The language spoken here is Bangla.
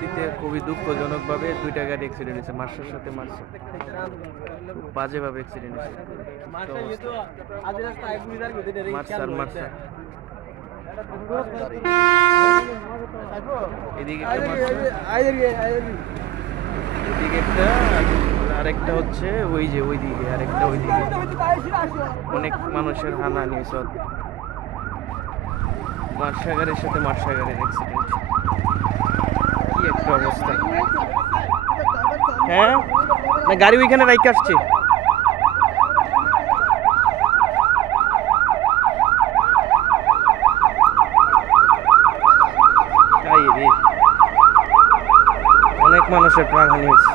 পরবর্তীতে খুবই দুঃখজনকভাবে দুইটা গাড়ি অ্যাক্সিডেন্ট হয়েছে, মার্সার সাথে মার্সা, খুব বাজেভাবে অ্যাক্সিডেন্ট হয়েছে। মার্সার মার্সা এদিকে একটা এদিকে একটা, আরেকটা হচ্ছে ওই যে ওইদিকে আরেকটা, ওইদিকে অনেক মানুষের হানাহানি হয়েছে। মার্সা গাড়ির সাথে মার্সা গাড়ির অ্যাক্সিডেন্ট, কি একটা অবস্থা। হ্যাঁ না, গাড়ি ওইখানে রাইকে আসছে। অনেক মানুষের প্রাণহানি হয়েছে।